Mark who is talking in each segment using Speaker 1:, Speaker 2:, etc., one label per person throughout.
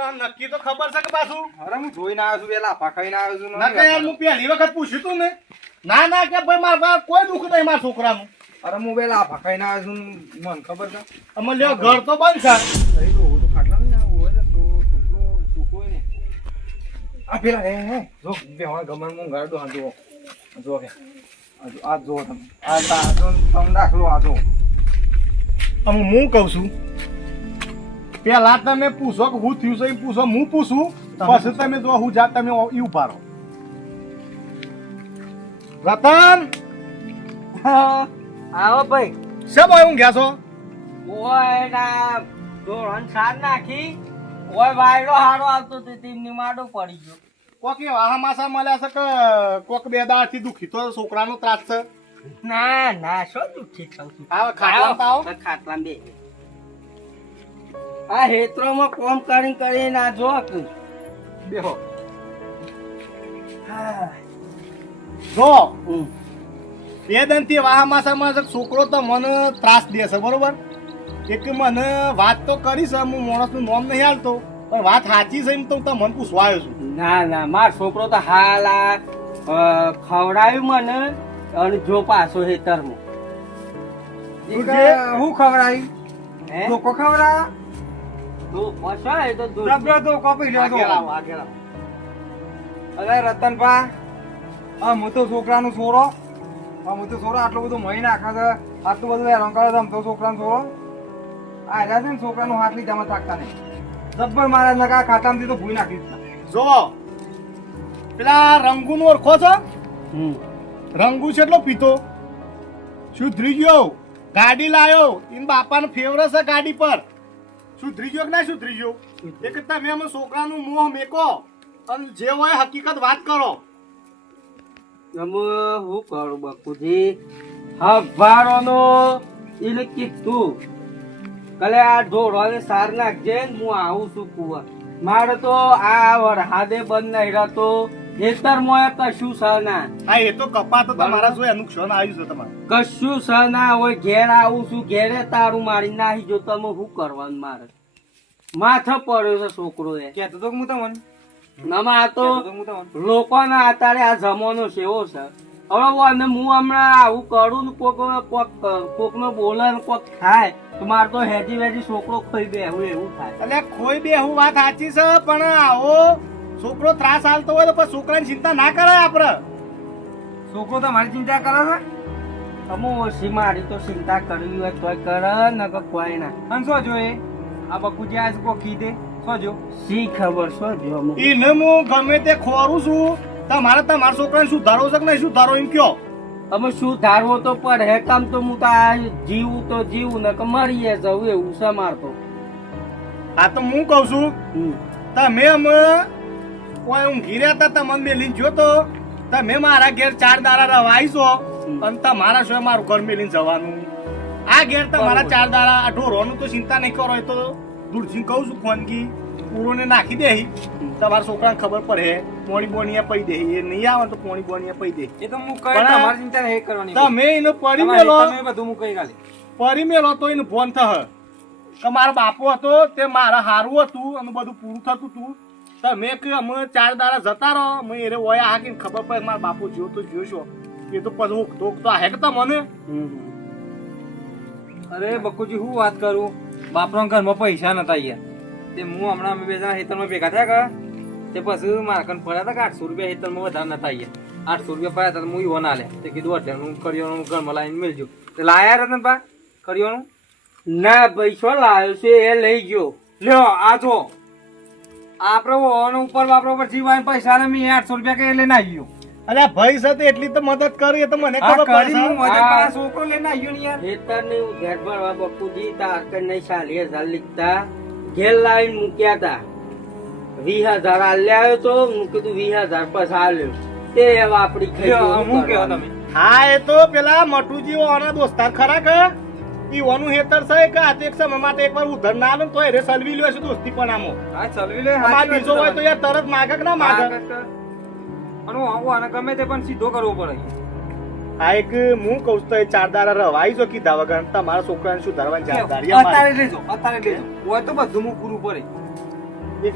Speaker 1: તો નક્કી તો ખબર છે કે પાછું?
Speaker 2: અરે હું જોઈને આવ્યો છું પેલા ફાકાઈને આવ્યો છું
Speaker 1: ના કે યાર હું પહેલી વખત પૂછ્યું તું ને ના ના કે ભાઈ મારા કોઈ દુઃખ નહીં મારા છોકરાનું.
Speaker 2: અરે હું પેલા ફાકાઈને આવ્યો છું મને ખબર છે?
Speaker 1: અમે લ્યો ઘર તો બંધ છે.
Speaker 2: ને આ પેલા હે હે જો બે હવે ગમન હું ગાડો આ જો જો કે આ જો આ જો તમે. આ તા જો તમે દાખલો આ જો
Speaker 1: અમે હું કહું છું પેલા તમે પૂછો કે હું થયું છે એમ પૂછો હું પૂછું પછી તમે જો હું જાત તમે ઈ ઊભા રહો. રતન!
Speaker 3: આવો ભાઈ.
Speaker 1: શે ભાઈ હું ગયા છો?
Speaker 3: ઓય ના ધોરણ સાર નાખી. ઓય વાયડો હારો આવતો તો તેની માડો પડી ગયો.
Speaker 1: કોક એ વાહા માસા મળ્યા છે કે કોક બે દાળથી દુખી તો છોકરાનો ત્રાસ છે?
Speaker 3: ના ના શું દુખી થયું છું?
Speaker 1: આવો. ખાટલા તો આવો.
Speaker 3: ખાટલામાં બે આ હેત્રોમાં કોમ કરી કરીને આ જો તું.
Speaker 2: બેહો.
Speaker 1: જો.
Speaker 3: હમ.
Speaker 1: બે દંતી વાહ માસામાં છોકરો તો મને ત્રાસ દે છે બરોબર? એક મને વાત તો કરી છે હું માણસનું નામ નહીં હાલતો. પણ વાત સાચી છે એમ તો હું મન પૂછવાયો છું.
Speaker 3: ના ના માર છોકરો તો હાલ આ ખવડાવ્યું મને અને જો પાછો હેતરમાં.
Speaker 2: કે હું ખવડાવી?
Speaker 3: હે?
Speaker 2: લોકો ખવડાવ્યા રતનભા આ હું તો છોકરાનો છોરો. આ હું તો છોરો આટલું બધું મહી નાખે છે. આટલું બધું છે આમ તો છોકરાનો છોરો. આ રહ્યા છે ને છોકરાનો હાથ લઈ જમા થાકતા નહીં. જબ્બર મારા નકા ખાતામાંથી તો ભૂઈ નાખી દીધા.
Speaker 1: જો પેલા રંગુનું ઓળખો છો?
Speaker 3: હમ.
Speaker 1: રંગુ છે એટલો પીતો. સુધરી ગયો. ગાડી લાયો. એન બાપાને ફેવરે છે ગાડી પર. સુધરી ગયો કે ના સુધરી ગયો? એક તમે અમે છોકરાનું મોહ મેકો અને જે હોય હકીકત વાત કરો.
Speaker 3: અમે હું કરું બકુજી હવારોનો એને કીધું કલે આ ઢોરોને સાર નાખજે હું આવું છું કુવા. મારે તો આ વરહાદે બંધ નહીં રહેતો. ખેતર મોય કશું છે ના
Speaker 1: હા? એ તો કપા તો તમારા શું એનું ક્ષણ આવ્યું છે તમારે.
Speaker 3: કશું છે ના હોય ઘેર આવું છું ઘેરે તારું મારી નાહી જો તમે શું કરવાનું મારે? માથે પડ્યો છે છોકરો એ.
Speaker 2: કેતો તો હું તમને.
Speaker 3: નમા તો લોકોના અત્યારે આ જમાનો સેવો છે. હવે અને હું હમણાં આવું કરું ને કોક કોક કોકનો બોલે ને કોક થાય તો મારે તો હેજી વેજી છોકરો ખોઈ બે એવું એવું થાય.
Speaker 1: એટલે ખોઈ બે હું વાત સાચી છે પણ આવો છોકરો ત્રાસ હાલતો હોય તો પછી છોકરાની ચિંતા ના કરે આપડે
Speaker 2: છોકરો તો મારી ચિંતા કરે છે?
Speaker 3: અમો ઓછી મારી તો ચિંતા કરવી હોય તોય કરે ન કે કોઈ ના.
Speaker 2: અને શું જોઈએ? આ બકુજી આજ કો કીધે સોજો જો?
Speaker 3: શી ખબર સો જો અમુક
Speaker 1: એને હું ગમે તે ખોરું છું. તમારે તમારા છોકરાને સુધારો છે કે નહીં સુધારો એમ કયો?
Speaker 3: અમે શું ધારવો તો પડે હે કામ તો હું તો જીવું તો જીવું ને કે મરીએ જવું એવું છે માર તો.
Speaker 1: આ તો હું કઉ છું તમે અમે કોઈ ઊંઘી તા હતા તમને લઈને જોતો તમે મારા ઘેર ચાર દાડા રવાઈશો અને તમારા શું મારું ઘર મેલીને જવાનું. આ ઘેર તમારા ચાર દારા આ ઢોરોનું તો ચિંતા નહીં કરો એ તો દૂરથી કહું છું ખોનગી પૂરોને નાખી દે તમારા છોકરાને ખબર પડે પોણી બોણીયા પઈ દે એ નહીં આવે તો પોણી બોણીયા પઈ દે
Speaker 2: એ તો હું
Speaker 1: પણ
Speaker 2: તમારી ચિંતા નહીં કરવાની.
Speaker 1: તમે એનો પડી મેલો.
Speaker 2: તમે બધું હું કઈ ગાલી.
Speaker 1: પરી મેલો તો એનો ફોન થહ કે મારો બાપો હતો તે મારા હારું હતું અને બધું પૂરું થતું હતું તો મેં કહ્યું અમે ચાર દાડા જતા રહો. મેં એને ઓયા હાકીને ખબર પડે મારા બાપુ જ્યો તો જ્યો છો. એ તો પછી હું તો તો આ હેક તો મને?
Speaker 2: અરે બકુજી હું વાત કરું? બાપરા ઘરમાં પૈસા નતા યાર તે હું હમણાં અમે બે જણા હેતરમાં ભેગા થયા કા? તે પછી મારા કન પડ્યા હતા કે આઠસો રૂપિયા હેતરમાં વધારે નતા યાર આઠસો રૂપિયા પડ્યા હતા તો હું ઈવન આલે તે કીધું અઢારનું કરિયાણું ઘરમાં લાવીને મેળજો તે લાયા રતન પા કરિયાણું?
Speaker 3: ના પૈસો શું લાવ્યો છે એ લઈ ગયો.
Speaker 2: લ્યો આ જો. આપડે ઓનો ઉપર બાપરો ઉપર જીવાય પૈસા ને મેં આઠસો રૂપિયા કે લઈને આવ્યો.
Speaker 1: અરે ભાઈ સાથે એટલી તો મદદ કરી તો મને ખબર
Speaker 2: કરી હું
Speaker 1: પડે
Speaker 2: મજા છોકરો લઈને આવ્યો ને યાર.
Speaker 3: ખેતર ને હું ઘેર ભરવા બપુજી તાર કે નહીં ચાલી હજાર લીધા. ઘેર લાવીને મૂક્યા તા. વીસ હજાર આલ્યા આવ્યો તો હું કીધું વીસ હજાર પછી આલ્યો તે વાપરી ખાઈ
Speaker 2: હું કેવો તમે.
Speaker 1: હા એ તો પેલા મટુજી ઓના દોસ્તાર ખરા કે? ઈ ઓનું હેતર છે કે આ તો એક સમય માટે એકવાર ઉધર ના આવે તો એરે સલવી લ્યો છે દોસ્તી પણ આમો
Speaker 2: હા સલવી લે
Speaker 1: હા બીજો હોય તો યાર તરત માગે કે ના માગે.
Speaker 2: અને હું આને ગમે તે પણ સીધો કરવો પડે.
Speaker 1: આ એક હું કઉ તો એ ચાર રવાઈ જો કીધા વગર તમારા છોકરાને શું ધરવાની ચાર
Speaker 2: અત્યારે લેજો અત્યારે લેજો. હોય તો બધું હું પૂરું પડે.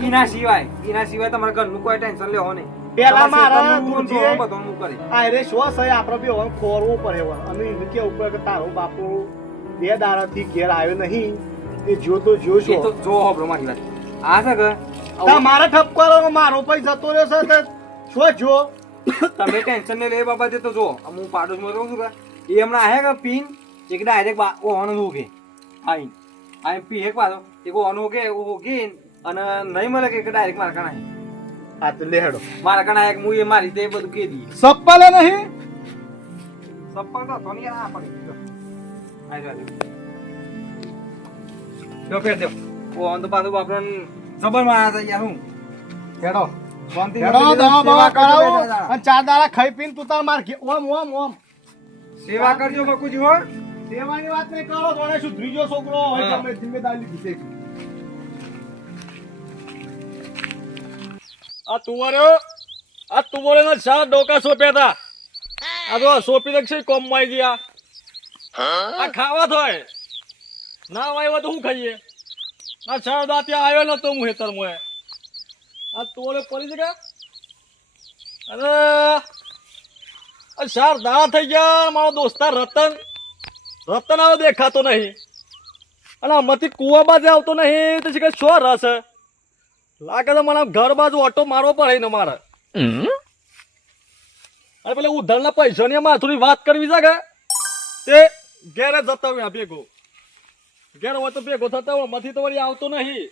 Speaker 2: એના સિવાય એના સિવાય તમારા ઘરનું કોઈ ટેન્શન લેવો નહીં.
Speaker 1: પેલા મારા તુલસીએ-
Speaker 2: બધું હું કરી.
Speaker 1: આ રે શું છે? આપણે બી હવે ખોરવું પડે અને કે તારો બાપુ બે દાડાથી ઘેર આવ્યો નહીં. એ જો તો જો
Speaker 2: એ તો જો હો મારી વાત. આ છે કે
Speaker 1: તમારા ઠપકારો મારો પૈસા જતો રહ્યો છે છો શું જો?
Speaker 2: તમે ટેન્શન નહીં લે એ બાબતે તો જો. હું પાડોશમાં રહું છું કે. એ હમણાં આયા કે પીન? એક ડાયરેક્ટ ઓહણ ઉગે. આઈ. આઈ પી એક પાછો? એક ઓન ઉગે ઉગે અને નહીં મળે કે ડાયરેક્ટ મારા કણ
Speaker 1: આ તો લેહડો
Speaker 2: મારા કણ એક કે એ મારી તે બધું કહી દઈએ
Speaker 1: સપ્પલે નહીં?
Speaker 2: સપ્પલ તો તો યાર આ પડી. જો જો ફેર દો. ઓહણ તો પાછું બાપરાને જબર મારા હતા યાર હું
Speaker 1: હેડો.
Speaker 2: શાંતિ
Speaker 1: હેડો દવા બવા
Speaker 2: સેવા કરજો બે
Speaker 1: કરાવો અને ચાર દાડા ખાઈ પીને તું તાર માર ઓમ ઓમ ઓમ.
Speaker 2: સેવા કરજો બકુજી હો.
Speaker 1: સેવાની વાત નહીં કરો શું ત્રીજો છોકરો. હોય. તમે જિમ્મેદારી લીધી
Speaker 4: આ તુવરો આ તુવરો ના ચાર ડોકા સોપ્યા હતા. આ તો સોપી દક્ષ છે કોમમાં ગયા. આ ખાવા થોય ના આવ્યો તો શું ખાઈએ? આ ચાર ત્યાં આવ્યો નતો હું હેતર મોએ. આ તોડે પડી જગ્યા અરે દાડા થઈ ગયા મારો દોસ્તાર રતન. રતન આવો દેખાતો નહીં. અને આમાંથી કુવા બાજુ આવતો નહીં તો કે શો રસ લાગે તો મને ઘર બાજુ ઓટો મારવો પડે ને મારે. અરે પેલા ઉધારના પૈસાની માથુની થોડી વાત કરવી છે કે? તે ઘેરે જતા હોય ભેગો. ઘેર હોય તો ભેગો થતા હોય મથી તો વળી આવતો નહીં.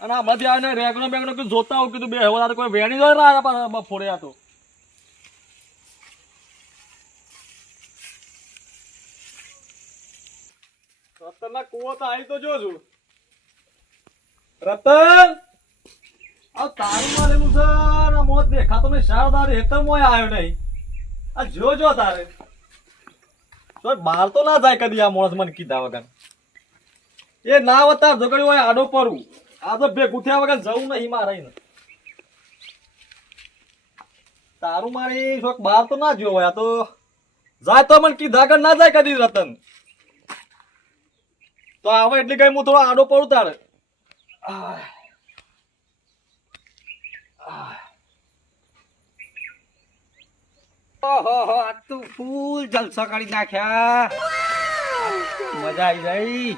Speaker 4: અને આ મધી આવીને રેગનો બેગનો કીધું, જોતા હોય, કીધું, બે હવે કોઈ વેણી જોઈ પાછા તો. રતનના કુવો તો આવી તો જો છું. રતન! આ તારું મારેલું છે મોત દેખાતો નહીં, શારદાર હેતર મોય આવ્યો નહીં. આ જો જો તારે. તો બહાર તો ના જાય કદી આ માણસ મને કીધા વગર. એ ના વતા ઝઘડ્યું હોય આડો પડું આ તો બે ગુઠ્યા વગર જવું નહીં મારે એને. તારું મારી શોખ બહાર તો ના જ્યો હોય, આ તો જાય તો મને કીધા આગળ ના જાય કદી રતન. તો આવે એટલે કઈ હું થોડો આડો પડું તારે.
Speaker 5: ઓહો તો ફૂલ જલસો કરી નાખ્યા. મજા આવી ગઈ.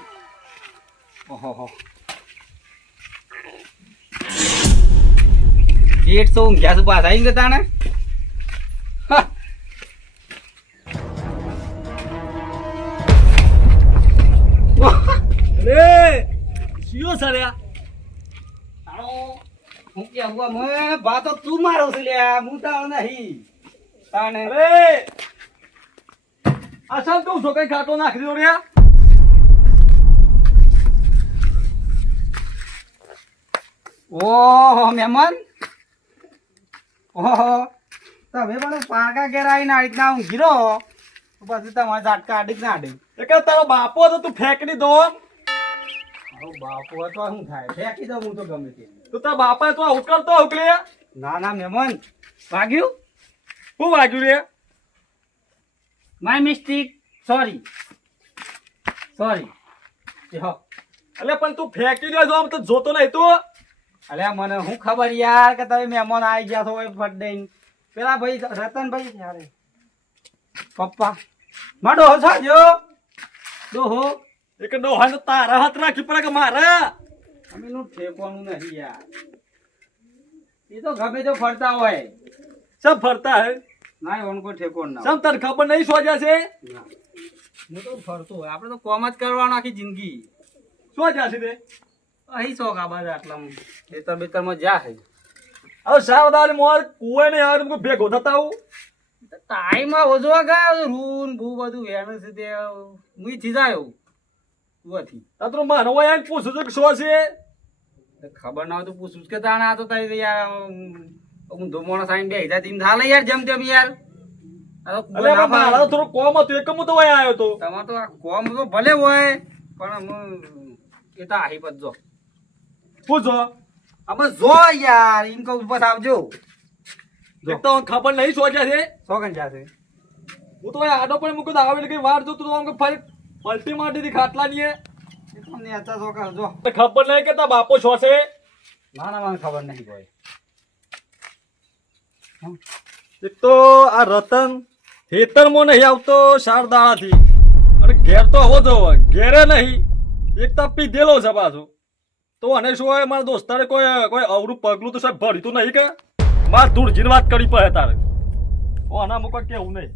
Speaker 5: ઓહો જેઠ તો ઊંઘ્યા છે બાધા ને હા.
Speaker 4: અરે શિયો સર્યા
Speaker 5: તારો હું કહેવા મેં બા તો તું મારો છે લ્યા હું તારો નહીં. તાને
Speaker 4: અરે કહું છો? કઈ ખાટો નાખી દો રહ્યા
Speaker 5: ઓહો મહેમાન. ઓહો. તમે પણ પાકા ઘેર આવીને આ રીતના હું ગીરો પછી તમારે ઝાટકા આડી ના આડે?
Speaker 4: એ કે તારો બાપો હતો તું ફેંકી દો.
Speaker 5: બાપો તો શું થાય? ફેંકી દઉં હું તો ગમે તે.
Speaker 4: તું તારા બાપા તો ઉકળતો ઉકલે
Speaker 5: ના ના મહેમાન. વાગ્યું?
Speaker 4: શું વાગ્યું રે?
Speaker 5: માય મિસ્ટેક સોરી સોરી
Speaker 4: અલે પણ તું ફેંકી દે જો આમ તો જોતો નહીં તું.
Speaker 5: અરે મને હું ખબર યાર કે તમે મહેમાન આવી ગયા છો ફટ દઈને પેલા ભાઈ રતનભાઈ યારે પપ્પા. માં ડોહો છો? ડોહો.
Speaker 4: એક ડોહાને તારા હાથ રાખી પડે કે મારા?
Speaker 5: અમે નું ઠેકવાનું નહીં યાર. એ તો ગમે તો ફરતા હોય.
Speaker 4: સબ ફરતા હે?
Speaker 5: ના કોઈ ઠેકો ના?
Speaker 4: સમ તને ખબર નહીં સોજ્યા છે?
Speaker 5: હું તો ફરતો હોય. આપણે તો કોમ જ કરવાનું આખી જિંદગી.
Speaker 4: સોજ્યા છે તે?
Speaker 5: અહીં શોખ આ બાજુ આટલા ખેતર બેતરમાં જા છે
Speaker 4: હવે સાવધાન મોર કુએ નહીં આવે તું ભેગો થતા હું
Speaker 5: ટાઈમ ઓછો ગયો રૂન ભૂ બધું વેણ છે તે. હું થી જાય. કુવાથી.
Speaker 4: તારું માનો હોય એમ પૂછું છું કે શું છે?
Speaker 5: ખબર ના હોય તો પૂછું કે તાણે આ તો તારી યાર ઊંધો માણસ સાઈન બે હિતા તીમ થાલે યાર જેમ તેમ યાર. કોઈ
Speaker 4: અલે મારા થોડો કોમ હતો એકમ હું તો હોય આવ્યો તો.
Speaker 5: તમારે તો આ કોમ તો ભલે હોય પણ હું એ તો આહી જો
Speaker 4: પૂછો
Speaker 5: અમે જો? યાર એમ કહું બસ આવજો
Speaker 4: એક તો ખબર નહીં સોજ્યા છે?
Speaker 5: સોગન જશે
Speaker 4: હું તો આડો પણ મૂકું તો આવે એટલે કઈ વાર જોતું તો આમ કે ફરી પલટી માટી ખાટલા નીએ ખબર નહીં કે તા બાપો છો છે.
Speaker 3: ના ના મને ખબર નહીં કોઈ.
Speaker 4: એક તો આ રતન ખેતરમાં નહીં આવતો ચાર દાડાથી અને ઘેર તો આવો જો ઘેરે નહીં. એક તો પીધેલો છે પાછો. તો અને શું હોય? મારા દોસ્તારે કોઈ કોઈ અવરું પગલું તો સાહેબ ભર્યું નહીં કે? માર ધૂળ જીન વાત કરી પડે તારે. ઓ આના મુકો કેવું નહીં?